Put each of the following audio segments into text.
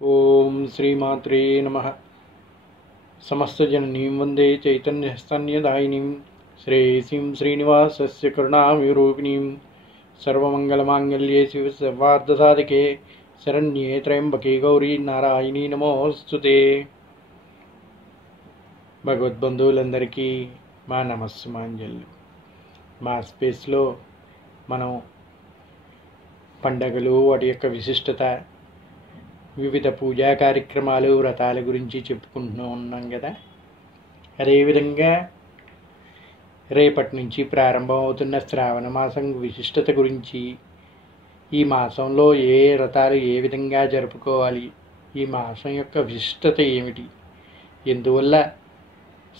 ఓం శ్రీమాత్రే నమః. సమస్తజననీం వందే చైతన్యస్తన్యదాయినీం శ్రేయసీం శ్రీనివాసస్య కరుణావిరూపిణీం సర్వమంగళమాంగళ్యే శివ సర్వార్థసాధికే శరణ్యే త్రయంబకే గౌరీ నారాయణీ నమోస్తుతే. భగవద్బంధువులందరికీ మా నమస్సుమాంజలు. మా స్పేస్లో మనం పండగలు, వాటి యొక్క విశిష్టత, వివిధ పూజా కార్యక్రమాలు, వ్రతాల గురించి చెప్పుకుంటూ ఉన్నాం కదా. అదేవిధంగా రేపటి నుంచి ప్రారంభమవుతున్న శ్రావణ మాసం విశిష్టత గురించి, ఈ మాసంలో ఏ వ్రతాలు ఏ విధంగా జరుపుకోవాలి, ఈ మాసం యొక్క విశిష్టత ఏమిటి, ఎందువల్ల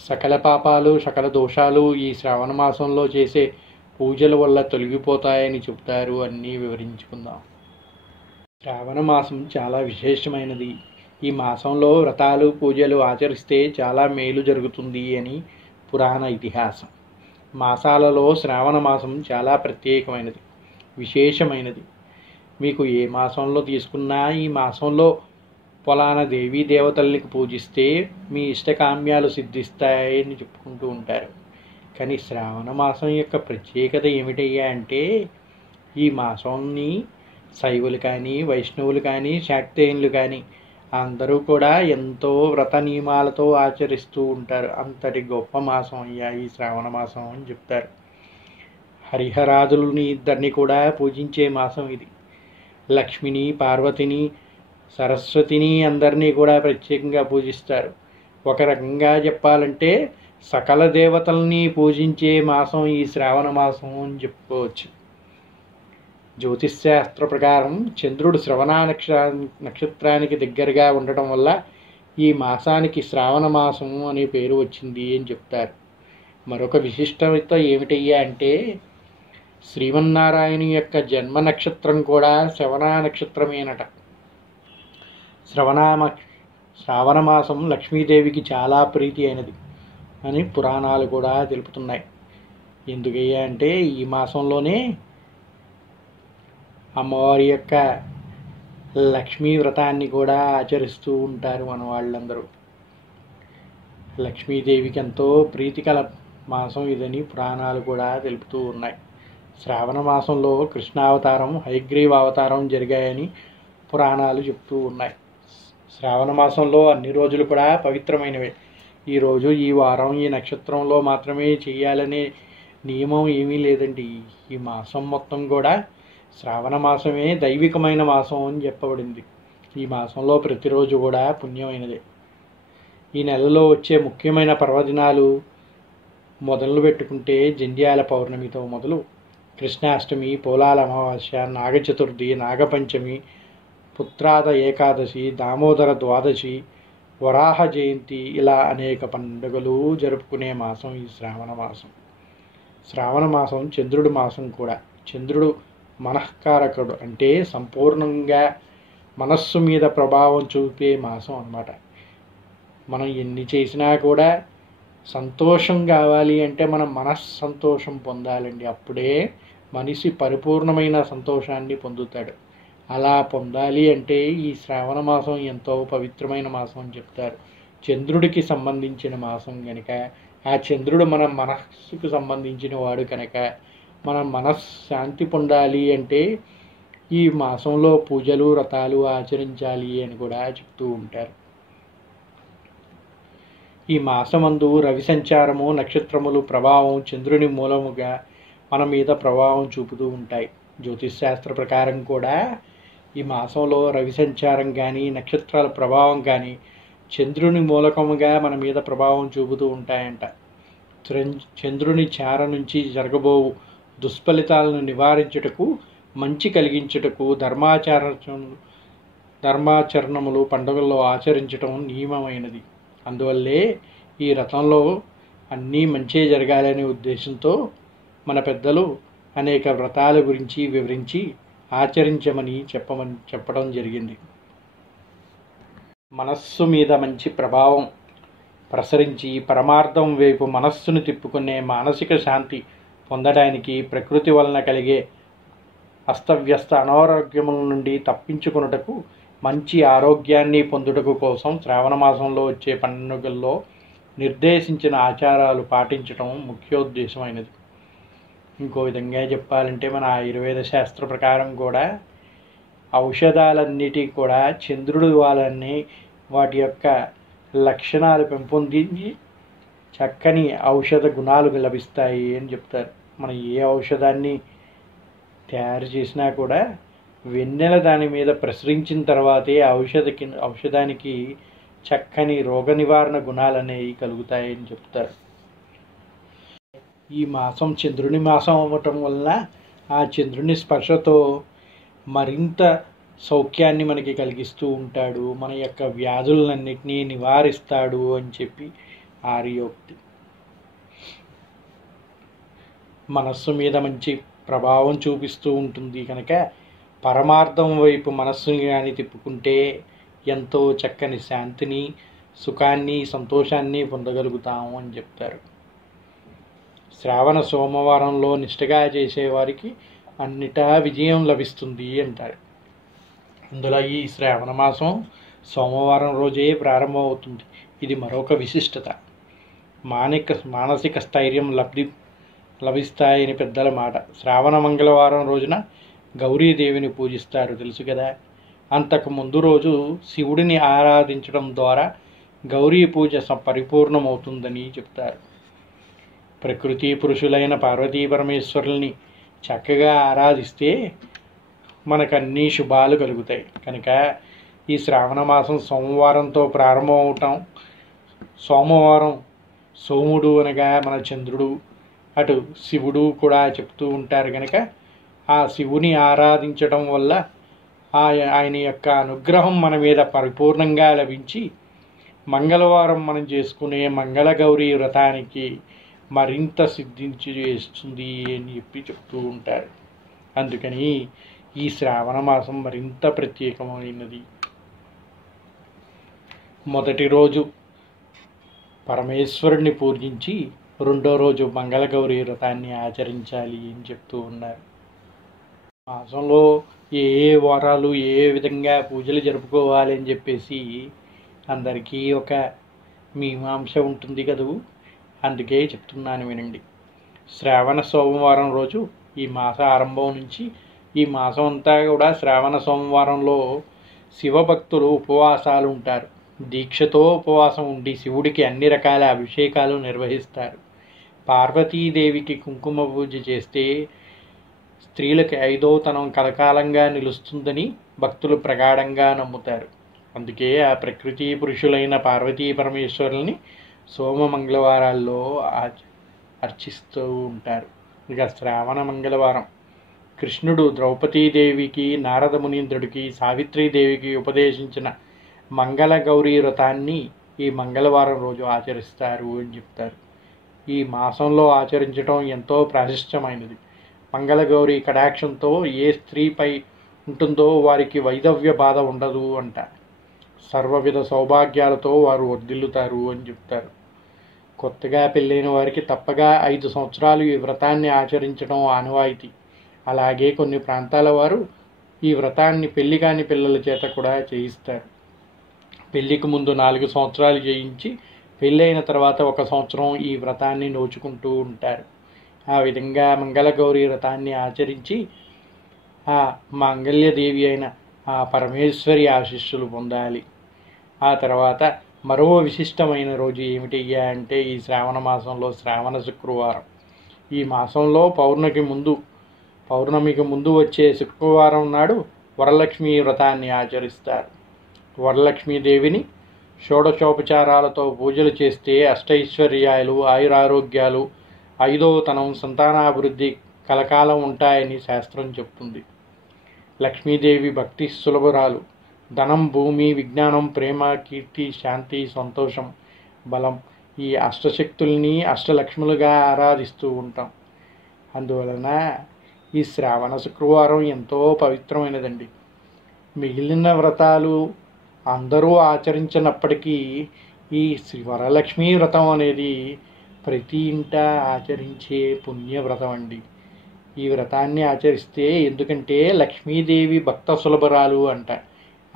సకల పాపాలు సకల దోషాలు ఈ శ్రావణ మాసంలో చేసే పూజల వల్ల తొలగిపోతాయని చెప్తారు, అన్నీ వివరించుకుందాం. శ్రావణ మాసం చాలా విశేషమైనది. ఈ మాసంలో వ్రతాలు పూజలు ఆచరిస్తే చాలా మేలు జరుగుతుంది అని పురాణ ఇతిహాసం. మాసాలలో శ్రావణ మాసం చాలా ప్రత్యేకమైనది, విశేషమైనది. మీకు ఏ మాసంలో తీసుకున్నా ఈ మాసంలో ఫలానా దేవీ దేవతల్ని పూజిస్తే మీ ఇష్టకామ్యాలు సిద్ధిస్తాయని చెప్పుకుంటూ ఉంటారు. కానీ శ్రావణ మాసం యొక్క ప్రత్యేకత ఏమిటయ్యా అంటే, ఈ మాసాన్ని శైవులు కానీ, వైష్ణవులు కానీ, శాక్తేయులు కానీ అందరూ కూడా ఎంతో వ్రత నియమాలతో ఆచరిస్తూ ఉంటారు. అంతటి గొప్ప మాసం అయ్యా ఈ శ్రావణ మాసం అని చెప్తారు. హరిహరాదులని ఇద్దరిని కూడా పూజించే మాసం ఇది. లక్ష్మిని, పార్వతిని, సరస్వతిని అందరినీ కూడా ప్రత్యేకంగా పూజిస్తారు. ఒక రకంగా చెప్పాలంటే సకల దేవతల్ని పూజించే మాసం ఈ శ్రావణ మాసం అని చెప్పుకోవచ్చు. జ్యోతిష్శాస్త్ర ప్రకారం చంద్రుడు శ్రవణ నక్షత్రానికి దగ్గరగా ఉండటం వల్ల ఈ మాసానికి శ్రావణ మాసం అనే పేరు వచ్చింది అని చెప్తారు. మరొక విశిష్టత ఏమిటయ్యా అంటే, శ్రీమన్నారాయణ యొక్క జన్మ నక్షత్రం కూడా శ్రవణ నక్షత్రమేనట. శ్రావణ మాసం లక్ష్మీదేవికి చాలా ప్రీతి అయినది అని పురాణాలు కూడా తెలుపుతున్నాయి. ఎందుకయ్యా అంటే, ఈ మాసంలోనే అమ్మవారి యొక్క లక్ష్మీ వ్రతాన్ని కూడా ఆచరిస్తూ ఉంటారు మన వాళ్ళందరూ. లక్ష్మీదేవికి ఎంతో ప్రీతికల మాసం ఇదని పురాణాలు కూడా తెలుపుతూ ఉన్నాయి. శ్రావణ మాసంలో కృష్ణావతారం, హయగ్రీవ అవతారం జరిగాయని పురాణాలు చెప్తూ ఉన్నాయి. శ్రావణ మాసంలో అన్ని రోజులు కూడా పవిత్రమైనవే. ఈరోజు, ఈ వారం, ఈ నక్షత్రంలో మాత్రమే చేయాలనే నియమం ఏమీ లేదండి. ఈ మాసం మొత్తం కూడా శ్రావణ మాసమే దైవికమైన మాసం అని చెప్పబడింది. ఈ మాసంలో ప్రతిరోజు కూడా పుణ్యమైనదే. ఈ నెలలో వచ్చే ముఖ్యమైన పర్వదినాలు మొదలు పెట్టుకుంటే, జంధ్యాల పౌర్ణమితో మొదలు కృష్ణాష్టమి, పోలాల అమావాస్య, నాగచతుర్థి, నాగపంచమి, పుత్రాద ఏకాదశి, దామోదర ద్వాదశి, వరాహ జయంతి, ఇలా అనేక పండుగలు జరుపుకునే మాసం ఈ శ్రావణ మాసం. శ్రావణ మాసం చంద్రుడి మాసం కూడా. చంద్రుడు మనఃకారకుడు, అంటే సంపూర్ణంగా మనస్సు మీద ప్రభావం చూపే మాసం అన్నమాట. మనం ఎన్ని చేసినా కూడా సంతోషం కావాలి అంటే మనం మనస్సంతోషం పొందాలండి. అప్పుడే మనిషి పరిపూర్ణమైన సంతోషాన్ని పొందుతాడు. అలా పొందాలి అంటే ఈ శ్రావణ మాసం ఎంతో పవిత్రమైన మాసం అని చెప్తారు. చంద్రుడికి సంబంధించిన మాసం కనుక, ఆ చంద్రుడు మన మనస్సుకు సంబంధించిన వాడు కనుక, మన మనశ్శాంతి పొందాలి అంటే ఈ మాసంలో పూజలు, వ్రతాలు ఆచరించాలి అని కూడా చెప్తూ ఉంటారు. ఈ మాసమందు రవి సంచారము, నక్షత్రములు ప్రభావం చంద్రుని మూలముగా మన మీద ప్రభావం చూపుతూ ఉంటాయి. జ్యోతిష్శాస్త్ర ప్రకారం కూడా ఈ మాసంలో రవి సంచారం కానీ, నక్షత్రాల ప్రభావం కానీ చంద్రుని మూలకముగా మన మీద ప్రభావం చూపుతూ ఉంటాయంట. చంద్రుని చార నుంచి జరగబోవు దుష్ఫలితాలను నివారించుటకు, మంచి కలిగించుటకు ధర్మాచరణములు పండుగల్లో ఆచరించటం నియమమైనది. అందువల్లే ఈ రథంలో అన్నీ మంచే జరగాలనే ఉద్దేశంతో మన పెద్దలు అనేక వ్రతాల గురించి వివరించి ఆచరించమని చెప్పడం జరిగింది. మనస్సు మీద మంచి ప్రభావం ప్రసరించి పరమార్థం వైపు మనస్సును తిప్పుకునే మానసిక శాంతి పొందడానికి ప్రకృతి వలన కలిగే అస్తవ్యస్త అనారోగ్యముల నుండి తప్పించుకొనుటకు మంచి ఆరోగ్యాన్ని పొందుటకు కోసం శ్రావణ మాసంలో వచ్చే పండుగల్లో నిర్దేశించిన ఆచారాలు పాటించడం ముఖ్యోద్దేశమైనది. ఇంకో విధంగా చెప్పాలంటే మన ఆయుర్వేద శాస్త్ర ప్రకారం కూడా ఔషధాలన్నిటికీ కూడా చంద్రుడి వాళ్ళని వాటి యొక్క లక్షణాలు పెంపొందించి చక్కని ఔషధ గుణాలు లభిస్తాయి అని చెప్తారు. మనం ఏ ఔషధాన్ని తయారు చేసినా కూడా వెన్నెల దాని మీద ప్రసరించిన తర్వాతే ఔషధానికి చక్కని రోగ నివారణ గుణాలు అనేవి కలుగుతాయని చెప్తారు. ఈ మాసం చంద్రుని మాసం అవ్వటం వల్ల ఆ చంద్రుని స్పర్శతో మరింత సౌఖ్యాన్ని మనకి కలిగిస్తూ ఉంటాడు, మన యొక్క వ్యాధులన్నింటినీ నివారిస్తాడు అని చెప్పి ఆర్యోక్తి. మనస్సు మీద మంచి ప్రభావం చూపిస్తూ ఉంటుంది కనుక పరమార్థం వైపు మనస్సుని కానీ తిప్పుకుంటే ఎంతో చక్కని శాంతిని, సుఖాన్ని, సంతోషాన్ని పొందగలుగుతాము అని చెప్తారు. శ్రావణ సోమవారంలో నిష్ఠగా చేసేవారికి అన్నిటా విజయం లభిస్తుంది అంటారు. అందులో ఈ శ్రావణ మాసం సోమవారం రోజే ప్రారంభమవుతుంది. ఇది మరొక విశిష్టత. మానసిక స్థైర్యం లభిస్తాయని పెద్దల మాట. శ్రావణ మంగళవారం రోజున గౌరీదేవిని పూజిస్తారు, తెలుసు కదా. అంతకు ముందు రోజు శివుడిని ఆరాధించడం ద్వారా గౌరీ పూజ పరిపూర్ణమవుతుందని చెప్తారు. ప్రకృతి పురుషులైన పార్వతీ పరమేశ్వరుల్ని చక్కగా ఆరాధిస్తే మనకన్నీ శుభాలు కలుగుతాయి. కనుక ఈ శ్రావణ మాసం సోమవారంతో ప్రారంభమవటం, సోమవారం సోముడు అనగా మన చంద్రుడు, అటు శివుడు కూడా చెప్తూ ఉంటారు. కనుక ఆ శివుని ఆరాధించడం వల్ల ఆయన యొక్క అనుగ్రహం మన మీద పరిపూర్ణంగా లభించి మంగళవారం మనం చేసుకునే మంగళగౌరీ వ్రతానికి మరింత సిద్ధించి చేస్తుంది అని చెప్పి చెప్తూ ఉంటారు. అందుకని ఈ శ్రావణ మాసం మరింత ప్రత్యేకమైనది. మొదటి రోజు పరమేశ్వరుడిని పూజించి రెండో రోజు మంగళగౌరీ వ్రతాన్ని ఆచరించాలి అని చెప్తూ ఉన్నారు. మాసంలో ఏ వారాలు ఏ విధంగా పూజలు జరుపుకోవాలి అని చెప్పేసి అందరికీ ఒక మీమాంస ఉంటుంది కదూ. అందుకే చెప్తున్నాను, వినండి. శ్రావణ సోమవారం రోజు ఈ మాస ఆరంభం నుంచి ఈ మాసం అంతా కూడా శ్రావణ సోమవారంలో శివభక్తులు ఉపవాసాలు ఉంటారు. దీక్షతో ఉపవాసం ఉండి శివుడికి అన్ని రకాల అభిషేకాలు నిర్వహిస్తారు. పార్వతీదేవికి కుంకుమ పూజ చేస్తే స్త్రీలకి ఐదోతనం కలకాలంగా నిలుస్తుందని భక్తులు ప్రగాఢంగా నమ్ముతారు. అందుకే ఆ ప్రకృతి పురుషులైన పార్వతీ పరమేశ్వరుల్ని సోమ మంగళవారాల్లో అర్చిస్తూ ఉంటారు. ఇక శ్రావణ మంగళవారం కృష్ణుడు ద్రౌపదీదేవికి, నారద మునీంద్రుడికి, సావిత్రీదేవికి ఉపదేశించిన మంగళగౌరీ వ్రతాన్ని ఈ మంగళవారం రోజు ఆచరిస్తారు అని చెప్తారు. ఈ మాసంలో ఆచరించడం ఎంతో ప్రాశస్త్యమైనది. మంగళగౌరి కటాక్షంతో ఏ స్త్రీపై ఉంటుందో వారికి వైధవ్య బాధ ఉండదు అంట. సర్వవిధ సౌభాగ్యాలతో వారు వర్ధిల్లుతారు అని చెప్తారు. కొత్తగా పెళ్ళైన వారికి తప్పగా 5 సంవత్సరాలు ఈ వ్రతాన్ని ఆచరించడం ఆనవాయితీ. అలాగే కొన్ని ప్రాంతాల వారు ఈ వ్రతాన్ని పెళ్లి కాని పిల్లల చేత కూడా చేయిస్తారు. పెళ్లికి ముందు 4 సంవత్సరాలు చేయించి పెళ్ళైన తర్వాత 1 సంవత్సరం ఈ వ్రతాన్ని నోచుకుంటూ ఉంటారు. ఆ విధంగా మంగళగౌరీ వ్రతాన్ని ఆచరించి ఆ మాంగళ్యదేవి అయిన ఆ పరమేశ్వరి ఆశీస్సులు పొందాలి. ఆ తర్వాత మరో విశిష్టమైన రోజు ఏమిటయ్యా అంటే ఈ శ్రావణ మాసంలో శ్రావణ శుక్రవారం. ఈ మాసంలో పౌర్ణమికి ముందు వచ్చే శుక్రవారం నాడు వరలక్ష్మి వ్రతాన్ని ఆచరిస్తారు. వరలక్ష్మీదేవిని షోడశోపచారాలతో పూజలు చేస్తే అష్టైశ్వర్యాలు, ఆయురారోగ్యాలు, ఐదోతనం, సంతానాభివృద్ధి కలకాలం ఉంటాయని శాస్త్రం చెప్తుంది. లక్ష్మీదేవి భక్తి సులభురాలు. ధనం, భూమి, విజ్ఞానం, ప్రేమ, కీర్తి, శాంతి, సంతోషం, బలం ఈ అష్టశక్తుల్ని అష్టలక్ష్ములుగా ఆరాధిస్తూ ఉంటాం. అందువలన ఈ శ్రావణ శుక్రవారం ఎంతో పవిత్రమైనదండి. మిగిలిన వ్రతాలు అందరూ ఆచరించినప్పటికీ ఈ శ్రీ వరలక్ష్మీ వ్రతం అనేది ప్రతి ఇంట ఆచరించే పుణ్యవ్రతం అండి. ఈ వ్రతాన్ని ఆచరిస్తే ఎందుకంటే లక్ష్మీదేవి భక్త సులభరాలు అంట.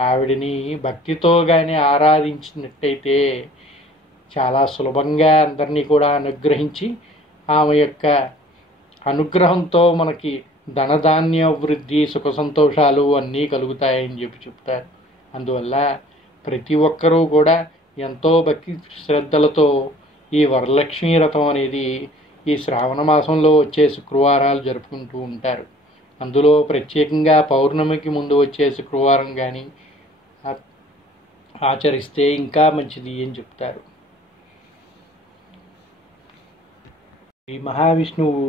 ఆవిడని భక్తితో కానీ ఆరాధించినట్టయితే చాలా సులభంగా అందరినీ కూడా అనుగ్రహించి ఆమె యొక్క అనుగ్రహంతో మనకి ధనధాన్య వృద్ధి సుఖ సంతోషాలు అన్నీ కలుగుతాయని చెప్తారు. అందువల్ల ప్రతి ఒక్కరూ కూడా ఎంతో భక్తి శ్రద్ధలతో ఈ వరలక్ష్మీ వ్రతం అనేది ఈ శ్రావణ మాసంలో వచ్చే శుక్రవారాలు జరుపుకుంటూ ఉంటారు. అందులో ప్రత్యేకంగా పౌర్ణమికి ముందు వచ్చే శుక్రవారం కానీ ఆచరిస్తే ఇంకా మంచిది అని చెప్తారు. శ్రీ మహావిష్ణువు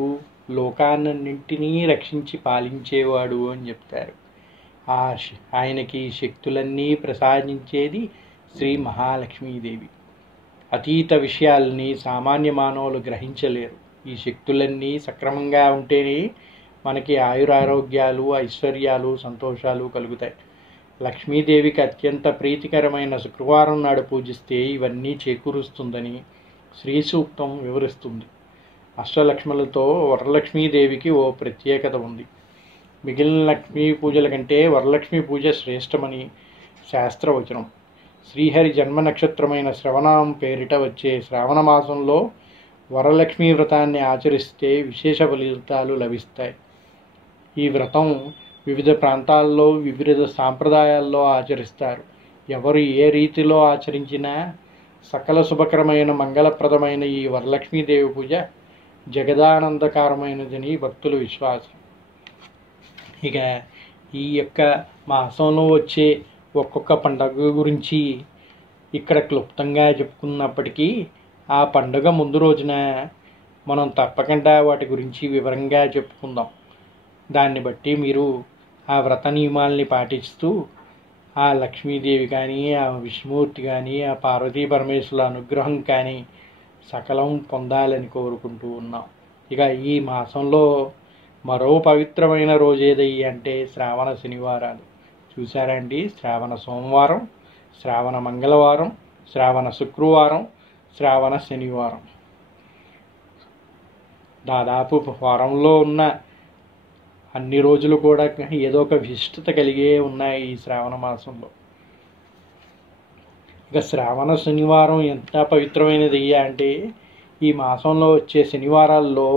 లోకాన్నింటినీ రక్షించి పాలించేవాడు అని చెప్తారు. ఆయనకి శక్తులన్నీ ప్రసాదించేది శ్రీ మహాలక్ష్మీదేవి. అతీత విషయాలని సామాన్య మానవులు గ్రహించలేరు. ఈ శక్తులన్నీ సక్రమంగా ఉంటేనే మనకి ఆయురారోగ్యాలు, ఐశ్వర్యాలు, సంతోషాలు కలుగుతాయి. లక్ష్మీదేవికి అత్యంత ప్రీతికరమైన శుక్రవారం నాడు పూజిస్తే ఇవన్నీ చేకూరుస్తుందని శ్రీ సూక్తం వివరిస్తుంది. అష్టలక్ష్ములతో వరలక్ష్మీదేవికి ఓ ప్రత్యేకత ఉంది. మిగిలిన లక్ష్మీ పూజల కంటే వరలక్ష్మీ పూజ శ్రేష్టమని శాస్త్రవచనం. శ్రీహరి జన్మ నక్షత్రమైన శ్రవణం పేరిట వచ్చే శ్రావణ మాసంలో వరలక్ష్మీ వ్రతాన్ని ఆచరిస్తే విశేష ఫలితాలు లభిస్తాయి. ఈ వ్రతం వివిధ ప్రాంతాల్లో వివిధ సాంప్రదాయాల్లో ఆచరిస్తారు. ఎవరు ఏ రీతిలో ఆచరించినా సకల శుభకరమైన మంగళప్రదమైన ఈ వరలక్ష్మీదేవి పూజ జగదానందకరమైనదని భక్తుల విశ్వాసం. ఇక ఈ యొక్క మాసంలో వచ్చే ఒక్కొక్క పండుగ గురించి ఇక్కడ క్లుప్తంగా చెప్పుకున్నప్పటికీ ఆ పండుగ ముందు రోజున మనం తప్పకుండా వాటి గురించి వివరంగా చెప్పుకుందాం. దాన్ని బట్టి మీరు ఆ వ్రత నియమాల్ని పాటిస్తూ ఆ లక్ష్మీదేవి కానీ, ఆ విష్ణుమూర్తి కానీ, ఆ పార్వతీ పరమేశ్వరుల అనుగ్రహం కానీ సకలం పొందాలని కోరుకుంటూ ఉన్నాం. ఇక ఈ మాసంలో మరో పవిత్రమైన రోజు ఏది అంటే శ్రావణ శనివారాలు. చూసారండి, శ్రావణ సోమవారం, శ్రావణ మంగళవారం, శ్రావణ శుక్రవారం, శ్రావణ శనివారం. దాదాపు వారంలో ఉన్న అన్ని రోజులు కూడా ఏదో ఒక విశిష్టత కలిగే ఉన్నాయి ఈ శ్రావణ మాసంలో. ఇక శ్రావణ శనివారం ఎంత పవిత్రమైనది అంటే ఈ మాసంలో వచ్చే శనివారాల్లో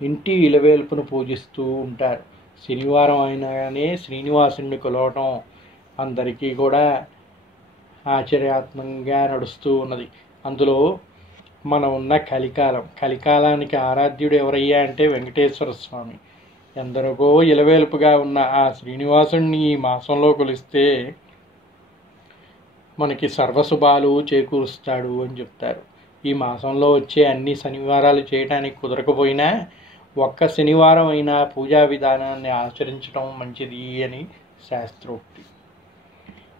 ఇంటి ఇలవేల్పును పూజిస్తూ ఉంటారు. శనివారం అయినాగానే శ్రీనివాసుని కొలవటం అందరికీ కూడా ఆశ్చర్యాత్మకంగా నడుస్తూ ఉన్నది. అందులో మనం ఉన్న కలికాలానికి ఆరాధ్యుడు ఎవరయ్యా అంటే వెంకటేశ్వర స్వామి. ఎందరికో ఇలవేల్పుగా ఉన్న ఆ శ్రీనివాసుని ఈ మాసంలో కొలిస్తే మనకి సర్వశుభాలు చేకూరుస్తాడు అని చెప్తారు. ఈ మాసంలో వచ్చే అన్ని శనివారాలు చేయడానికి కుదరకపోయినా ఒక్క శనివారం అయినా పూజా విధానాన్ని ఆచరించడం మంచిది అని శాస్త్రోక్తి.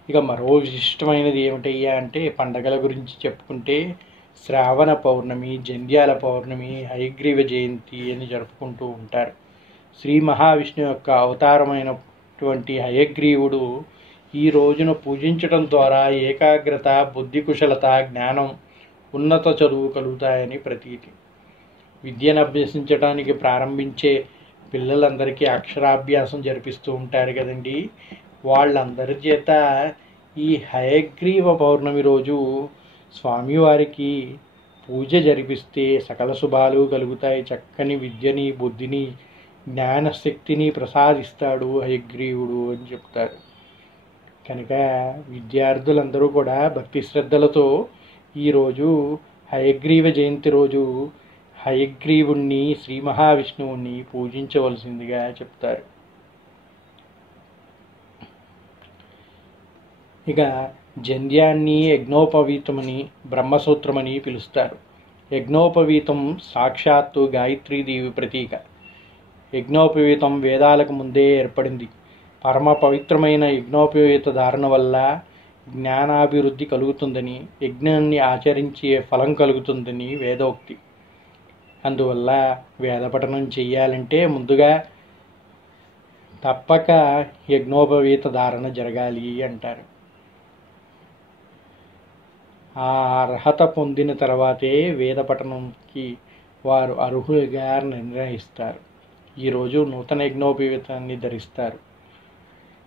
ఇక మరో విశిష్టమైనది ఏమిటయ్యా అంటే పండగల గురించి చెప్పుకుంటే శ్రావణ పౌర్ణమి, జంధ్యాల పౌర్ణమి, హయగ్రీవ జయంతి అని జరుపుకుంటూ ఉంటారు. శ్రీ మహావిష్ణువు యొక్క అవతారమైనటువంటి హయగ్రీవుడు ఈ రోజును పూజించడం ద్వారా ఏకాగ్రత, బుద్ధి కుశలత, జ్ఞానం, ఉన్నత చదువు కలుగుతాయని ప్రతీతి. విద్యను అభ్యసించడానికి ప్రారంభించే పిల్లలందరికీ అక్షరాభ్యాసం జరిపిస్తూ ఉంటారు కదండి. వాళ్ళందరి చేత ఈ హయగ్రీవ పౌర్ణమి రోజు స్వామివారికి పూజ జరిపిస్తే సకల శుభాలు కలుగుతాయి. చక్కని విద్యని, బుద్ధిని, జ్ఞానశక్తిని ప్రసాదిస్తాడు హయగ్రీవుడు అని చెప్తారు. కనుక విద్యార్థులందరూ కూడా భక్తి శ్రద్ధలతో ఈరోజు హయగ్రీవ జయంతి రోజు హయగ్రీవుణ్ణి, శ్రీ మహావిష్ణువుని పూజించవలసిందిగా చెప్తారు. ఇక జంధ్యాన్ని యజ్ఞోపవీతమని, బ్రహ్మసూత్రమని పిలుస్తారు. యజ్ఞోపవీతం సాక్షాత్తు గాయత్రీదేవి ప్రతీక. యజ్ఞోపవీతం వేదాలకు ముందే ఏర్పడింది. పరమ పవిత్రమైన యజ్ఞోపవీత ధారణ వల్ల జ్ఞానాభివృద్ధి కలుగుతుందని, యజ్ఞాన్ని ఆచరించే ఫలం కలుగుతుందని వేదోక్తి. అందువల్ల వేద పఠనం చెయ్యాలంటే ముందుగా తప్పక యజ్ఞోపవీత ధారణ జరగాలి అంటారు. ఆ అర్హత పొందిన తర్వాతే వేద పఠనంకి వారు అర్హులుగా నిర్ణయిస్తారు. ఈరోజు నూతన యజ్ఞోపవీతాన్ని ధరిస్తారు.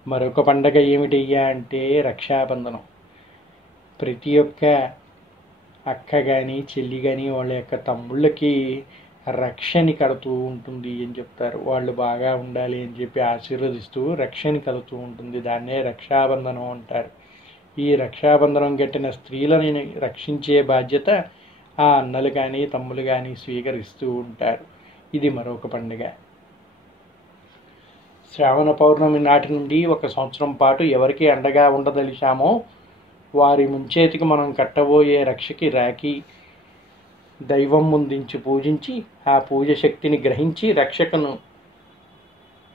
మరొక పండగ ఏమిటయ్యా అంటే రక్షాబంధనం. ప్రతి ఒక్క అక్క కానీ చెల్లి కానీ వాళ్ళ యొక్క తమ్ముళ్ళకి రక్షని కడుతూ ఉంటుంది అని చెప్తారు. వాళ్ళు బాగా ఉండాలి అని చెప్పి ఆశీర్వదిస్తూ రక్షని కలుతూ ఉంటుంది. దాన్నే రక్షాబంధనం అంటారు. ఈ రక్షాబంధనం కట్టిన స్త్రీలని రక్షించే బాధ్యత ఆ అన్నలు కానీ తమ్ములు కానీ స్వీకరిస్తూ ఉంటారు. ఇది మరొక పండుగ. శ్రావణ పౌర్ణమి నాటి నుండి 1 సంవత్సరం పాటు ఎవరికి అండగా ఉండదలిచామో వారి ముంచేతికి మనం కట్టబోయే రక్షకి రాఖీ దైవం ముందుంచి పూజించి ఆ పూజ శక్తిని గ్రహించి రక్షకును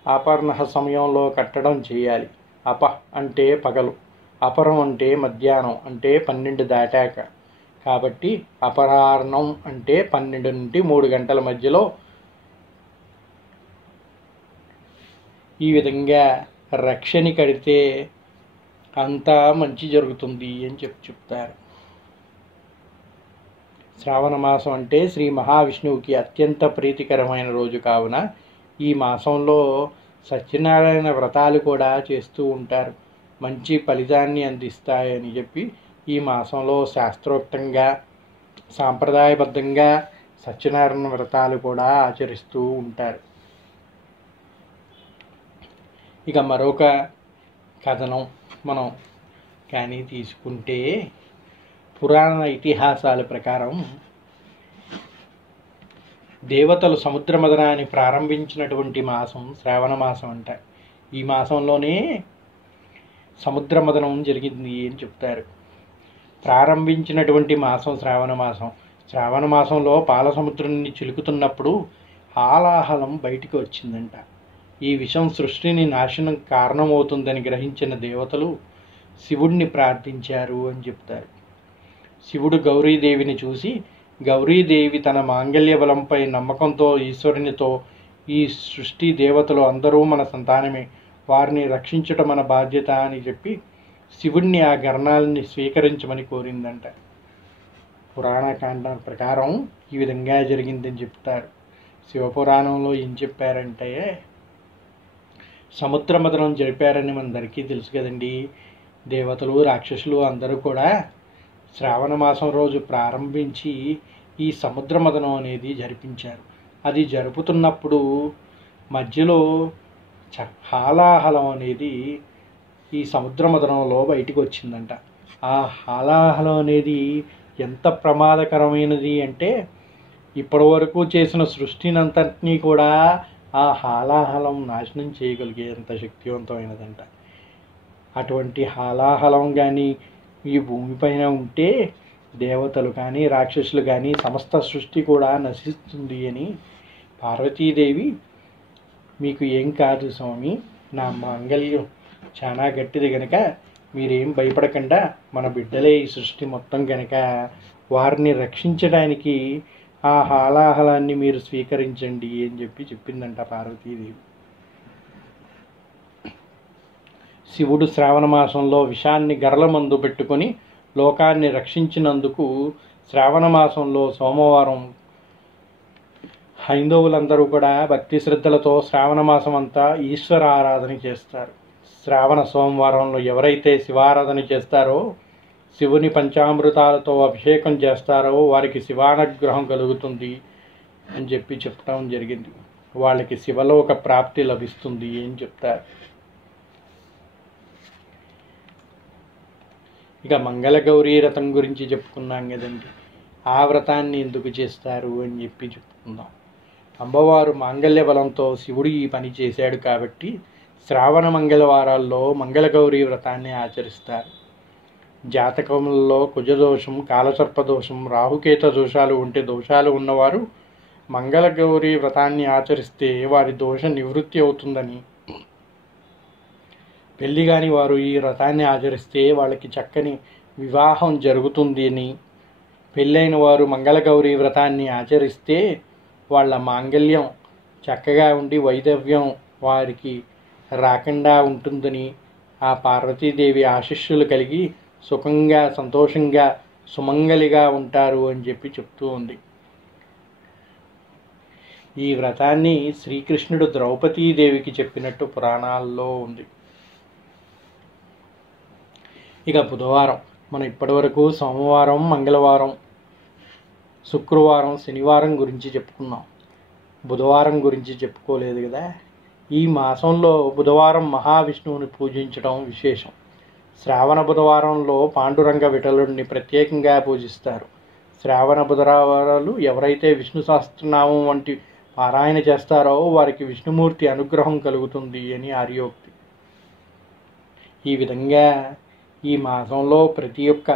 అపర్ణ సమయంలో కట్టడం చేయాలి. అప అంటే పగలు, అపరం అంటే మధ్యాహ్నం, అంటే 12 దాటాక. కాబట్టి అపరాహ్నం అంటే 12 నుండి 3 గంటల మధ్యలో ఈ విధంగా రక్షని కడితే అంతా మంచి జరుగుతుంది అని చెప్తారు. శ్రావణ మాసం అంటే శ్రీ మహావిష్ణువుకి అత్యంత ప్రీతికరమైన రోజు కావున ఈ మాసంలో సత్యనారాయణ వ్రతాలు కూడా చేస్తూ ఉంటారు. మంచి ఫలితాన్ని అందిస్తాయని చెప్పి ఈ మాసంలో శాస్త్రోక్తంగా సాంప్రదాయబద్ధంగా సత్యనారాయణ వ్రతాలు కూడా ఆచరిస్తూ ఉంటారు. ఇక మరొక కథనం మనం కానీ తీసుకుంటే పురాణ ఇతిహాసాల ప్రకారం దేవతలు సముద్ర మథనాన్ని ప్రారంభించినటువంటి మాసం శ్రావణ మాసం అంట. ఈ మాసంలోనే సముద్ర మథనం జరిగింది అని చెప్తారు. ప్రారంభించినటువంటి మాసం శ్రావణ మాసం. శ్రావణ మాసంలో పాల సముద్రాన్ని చిలుకుతున్నప్పుడు హాలాహలం బయటికి వచ్చిందంట. ఈ విషం సృష్టిని నాశనం కారణమవుతుందని గ్రహించిన దేవతలు శివుడిని ప్రార్థించారు అని చెప్తారు. శివుడు గౌరీదేవిని చూసి, గౌరీదేవి తన మాంగళ్య బలంపై నమ్మకంతో ఈశ్వరునితో, ఈ సృష్టి దేవతలు అందరూ మన సంతానమే, వారిని రక్షించటం మన బాధ్యత అని చెప్పి శివుడిని ఆ గర్ణాలని స్వీకరించమని కోరిందంట. పురాణకాండం ప్రకారం ఈ విధంగా జరిగిందని చెప్తారు. శివపురాణంలో ఏం చెప్పారంటే సముద్ర మథనం జరిపారని మనందరికీ తెలుసు కదండి. దేవతలు రాక్షసులు అందరూ కూడా శ్రావణ మాసం రోజు ప్రారంభించి ఈ సముద్ర మథనం అనేది జరిపించారు. అది జరుపుతున్నప్పుడు మధ్యలో హాలాహలం అనేది ఈ సముద్ర మథనంలో బయటికి వచ్చిందంట. ఆ హాలాహలం అనేది ఎంత ప్రమాదకరమైనది అంటే ఇప్పటి వరకు చేసిన సృష్టినంతటినీ కూడా ఆ హాలాహలం నాశనం చేయగలిగేంత శక్తివంతమైనదంట. అటువంటి హాలాహలం కానీ ఈ భూమిపైన ఉంటే దేవతలు కానీ రాక్షసులు కానీ సమస్త సృష్టి కూడా నశిస్తుంది అని పార్వతీదేవి, మీకు ఏం కాదు స్వామి, నా మాంగళ్యం చాలా గట్టిది గనక మీరేం భయపడకుండా మన బిడ్డలే ఈ సృష్టి మొత్తం గనక వారిని రక్షించడానికి ఆ హాలాహలాన్ని మీరు స్వీకరించండి అని చెప్పి చెప్పిందంట పార్వతీదేవి. శివుడు శ్రావణ మాసంలో విషాన్ని గర్ల మందు పెట్టుకొని లోకాన్ని రక్షించినందుకు శ్రావణ మాసంలో సోమవారం హైందవులందరూ కూడా భక్తి శ్రద్ధలతో శ్రావణ మాసం అంతా ఈశ్వర ఆరాధన చేస్తారు. శ్రావణ సోమవారంలో ఎవరైతే శివారాధన చేస్తారో, శివుని పంచామృతాలతో అభిషేకం చేస్తారో వారికి శివానుగ్రహం కలుగుతుంది అని చెప్పి చెప్పడం జరిగింది. వాళ్ళకి శివలోక ప్రాప్తి లభిస్తుంది అని చెప్తారు. ఇక మంగళగౌరీ వ్రతం గురించి చెప్పుకున్నాం కదండి. ఆ వ్రతాన్ని ఎందుకు చేస్తారు అని చెప్పి చెప్పుకుందాం. అమ్మవారు మాంగళ్య బలంతో శివుడు ఈ పని చేశాడు కాబట్టి శ్రావణ మంగళవారాల్లో మంగళగౌరీ వ్రతాన్ని ఆచరిస్తారు. జాతకములలో కుజదోషం, కాలసర్పదోషం, రాహుకేత దోషాలు ఉంటే దోషాలు ఉన్నవారు మంగళగౌరీ వ్రతాన్ని ఆచరిస్తే వారి దోష నివృత్తి అవుతుందని, పెళ్లి కాని వారు ఈ వ్రతాన్ని ఆచరిస్తే వాళ్ళకి చక్కని వివాహం జరుగుతుంది అని, పెళ్ళైన వారు మంగళగౌరీ వ్రతాన్ని ఆచరిస్తే వాళ్ళ మాంగళ్యం చక్కగా ఉండి వైధవ్యం వారికి రాకుండా ఉంటుందని, ఆ పార్వతీదేవి ఆశీస్సులు కలిగి సుఖంగా సంతోషంగా సుమంగలిగా ఉంటారు అని చెప్పి చెప్తూ ఉంది. ఈ వ్రతాన్ని శ్రీకృష్ణుడు ద్రౌపదీదేవికి చెప్పినట్టు పురాణాల్లో ఉంది. ఇక బుధవారం మనం ఇప్పటివరకు సోమవారం, మంగళవారం, శుక్రవారం, శనివారం గురించి చెప్పుకున్నాం. బుధవారం గురించి చెప్పుకోలేదు కదా. ఈ మాసంలో బుధవారం మహావిష్ణువుని పూజించడం విశేషం. శ్రావణ బుధవారంలో పాండురంగ విఠలుడిని ప్రత్యేకంగా పూజిస్తారు. శ్రావణ బుధవారాలు ఎవరైతే విష్ణు సహస్రనామం వంటి పారాయణ చేస్తారో వారికి విష్ణుమూర్తి అనుగ్రహం కలుగుతుంది అని ఆర్యోక్తి. ఈ విధంగా ఈ మాసంలో ప్రతి ఒక్క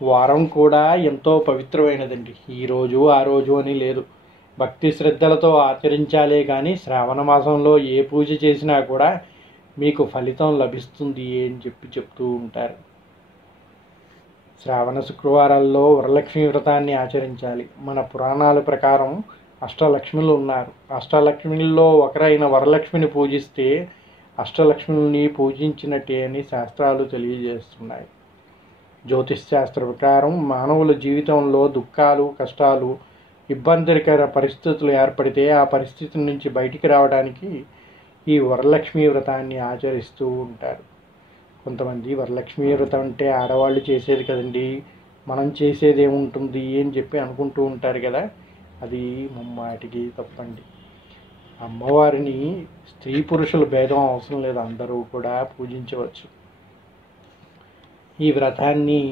వారం కూడా ఎంతో పవిత్రమైనదండి. ఈరోజు ఆ రోజు అని లేదు, భక్తి శ్రద్ధలతో ఆచరించాలే కానీ శ్రావణ మాసంలో ఏ పూజ చేసినా కూడా మీకు ఫలితం లభిస్తుంది అని చెప్తూ ఉంటారు. శ్రావణ శుక్రవారాల్లో వరలక్ష్మి వ్రతాన్ని ఆచరించాలి. మన పురాణాల ప్రకారం అష్టలక్ష్ములు ఉన్నారు. అష్టలక్ష్మిల్లో ఒకరైన వరలక్ష్మిని పూజిస్తే అష్టలక్ష్ములని పూజించినట్టే అని శాస్త్రాలు తెలియజేస్తున్నాయి. జ్యోతిష్ శాస్త్ర ప్రకారం మానవుల జీవితంలో దుఃఖాలు, కష్టాలు, ఇబ్బందికర పరిస్థితులు ఏర్పడితే ఆ పరిస్థితి నుంచి బయటికి రావడానికి ఈ వరలక్ష్మీ వ్రతాన్ని ఆచరిస్తూ ఉంటారు. కొంతమంది వరలక్ష్మీ వ్రతం అంటే ఆడవాళ్ళు చేసేది కదండి, మనం చేసేది ఏముంటుంది అని చెప్పి అనుకుంటూ ఉంటారు కదా. అది ముమ్మాటికి తప్పండి. అమ్మవారిని స్త్రీ పురుషుల భేదం అవసరం లేదు, అందరూ కూడా పూజించవచ్చు. ఈ వ్రతాన్ని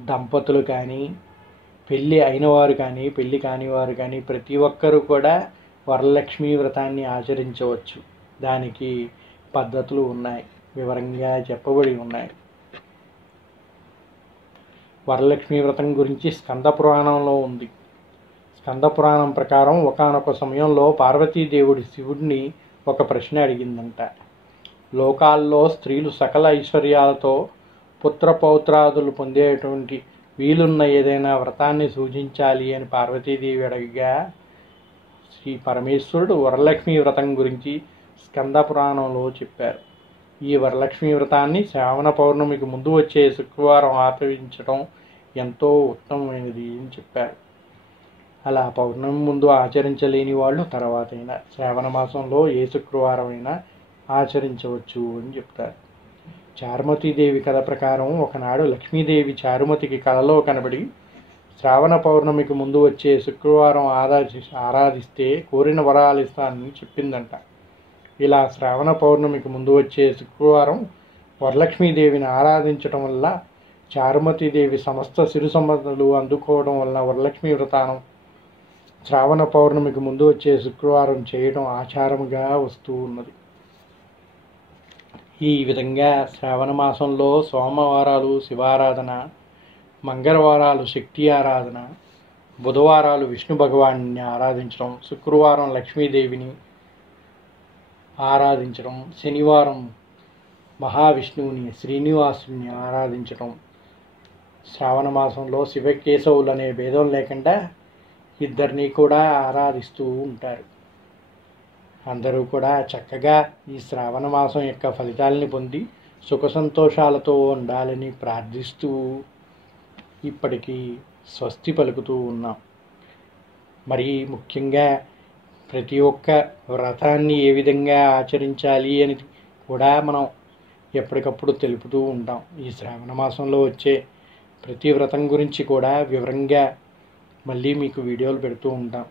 దంపతులు కానీ, పెళ్ళి అయినవారు కానీ, పెళ్ళి కానివారు కానీ ప్రతి ఒక్కరూ కూడా వరలక్ష్మీ వ్రతాన్ని ఆచరించవచ్చు. దానికి పద్ధతులు ఉన్నాయి, వివరంగా చెప్పబడి ఉన్నాయి. వరలక్ష్మీ వ్రతం గురించి స్కంద పురాణంలో ఉంది. స్కంద పురాణం ప్రకారం ఒకానొక సమయంలో పార్వతీదేవుడి శివుడిని ఒక ప్రశ్న అడిగిందంట. లోకాల్లో స్త్రీలు సకల ఐశ్వర్యాలతో పుత్రపౌత్రాదులు పొందేటువంటి వీలున్న ఏదైనా వ్రతాన్ని సూచించాలి అని పార్వతీదేవి అడగగా శ్రీ పరమేశ్వరుడు వరలక్ష్మీ వ్రతం గురించి స్కంద పురాణంలో చెప్పారు. ఈ వరలక్ష్మీ వ్రతాన్ని శ్రావణ పౌర్ణమికి ముందు వచ్చే శుక్రవారం ఆచరించడం ఎంతో ఉత్తమమైనది అని చెప్పారు. అలా పౌర్ణమి ముందు ఆచరించలేని వాళ్ళు తర్వాతైనా శ్రావణ మాసంలో ఏ శుక్రవారం అయినా ఆచరించవచ్చు అని చెప్తారు. చారుమతీదేవి కథ ప్రకారం ఒకనాడు లక్ష్మీదేవి చారుమతికి కలలో కనబడి శ్రావణ పౌర్ణమికి ముందు వచ్చే శుక్రవారం ఆరాధిస్తే కోరిన వరాలు ఇస్తానని చెప్పిందంట. ఇలా శ్రావణ పౌర్ణమికి ముందు వచ్చే శుక్రవారం వరలక్ష్మీదేవిని ఆరాధించడం వల్ల చారుమతీదేవి సమస్త సిరు సంపదలు అందుకోవడం వలన వరలక్ష్మీ వ్రతానం శ్రావణ పౌర్ణమికి ముందు వచ్చే శుక్రవారం చేయడం ఆచారముగా వస్తూ ఉన్నది. ఈ విధంగా శ్రావణ మాసంలో సోమవారాలు శివారాధన, మంగళవారాలు శక్తి ఆరాధన, బుధవారాలు విష్ణు భగవాన్ని ఆరాధించడం, శుక్రవారం లక్ష్మీదేవిని ఆరాధించడం, శనివారం మహావిష్ణువుని శ్రీనివాసుని ఆరాధించడం, శ్రావణ మాసంలో శివకేశవులు అనే భేదం లేకుండా ఇద్దరిని కూడా ఆరాధిస్తూ ఉంటారు. అందరూ కూడా చక్కగా ఈ శ్రావణ మాసం యొక్క ఫలితాలని పొంది సుఖ సంతోషాలతో ఉండాలని ప్రార్థిస్తూ ఇప్పటికీ స్వస్తి పలుకుతూ ఉన్నాం. మరి ముఖ్యంగా ప్రతి ఒక్క వ్రతాన్ని ఏ విధంగా ఆచరించాలి అని కూడా మనం ఎప్పటికప్పుడు తెలుపుతూ ఉంటాం. ఈ శ్రావణ మాసంలో వచ్చే ప్రతి వ్రతం గురించి కూడా వివరంగా మళ్ళీ మీకు వీడియోలు పెడుతూ ఉంటాం.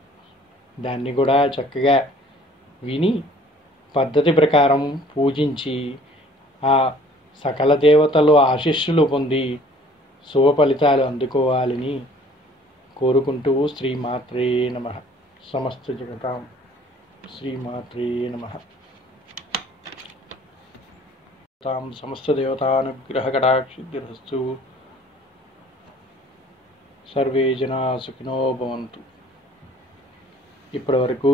దాన్ని కూడా చక్కగా విని పద్ధతి ప్రకారం పూజించి ఆ సకల దేవతలు ఆశీస్సులు పొంది శుభ ఫలితాలు అందుకోవాలని కోరుకుంటూ శ్రీమాత్రే నమః. సమస్త జగతాం శ్రీమాత్రే నమః. సమస్త దేవతానుగ్రహ కటాక్షిద్ధిరస్తు. సర్వే జనా సుఖినో భవంతు. ఇప్పటివరకు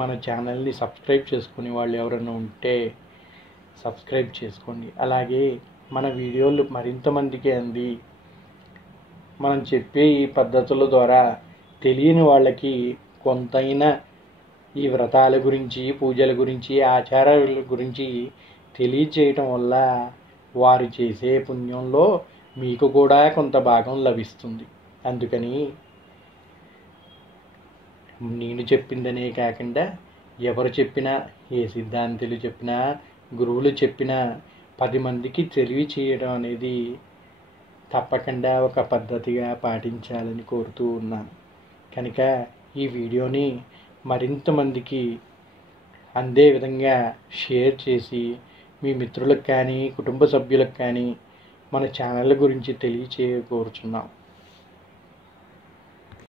మన ఛానల్ని సబ్స్క్రైబ్ చేసుకునే వాళ్ళు ఎవరైనా ఉంటే సబ్స్క్రైబ్ చేసుకోండి. అలాగే మన వీడియోలు మరింత మందికి అంది మనం చెప్పే ఈ పద్ధతుల ద్వారా తెలియని వాళ్ళకి కొంతైనా ఈ వ్రతాల గురించి, పూజల గురించి, ఆచారాల గురించి తెలియచేయటం వల్ల వారు చేసే పుణ్యంలో మీకు కూడా కొంత భాగం లభిస్తుంది. అందుకని నేను చెప్పిందనే కాకుండా ఎవరు చెప్పినా, ఏ సిద్ధాంతులు చెప్పినా, గురువులు చెప్పినా 10 మందికి తెలియచేయడం అనేది తప్పకుండా ఒక పద్ధతిగా పాటించాలని కోరుతూ ఉన్నాను. కనుక ఈ వీడియోని మరింత మందికి అందే విధంగా షేర్ చేసి మీ మిత్రులకు కానీ కుటుంబ సభ్యులకు కానీ మన ఛానళ్ళ గురించి తెలియచేయ కోరుచున్నాం.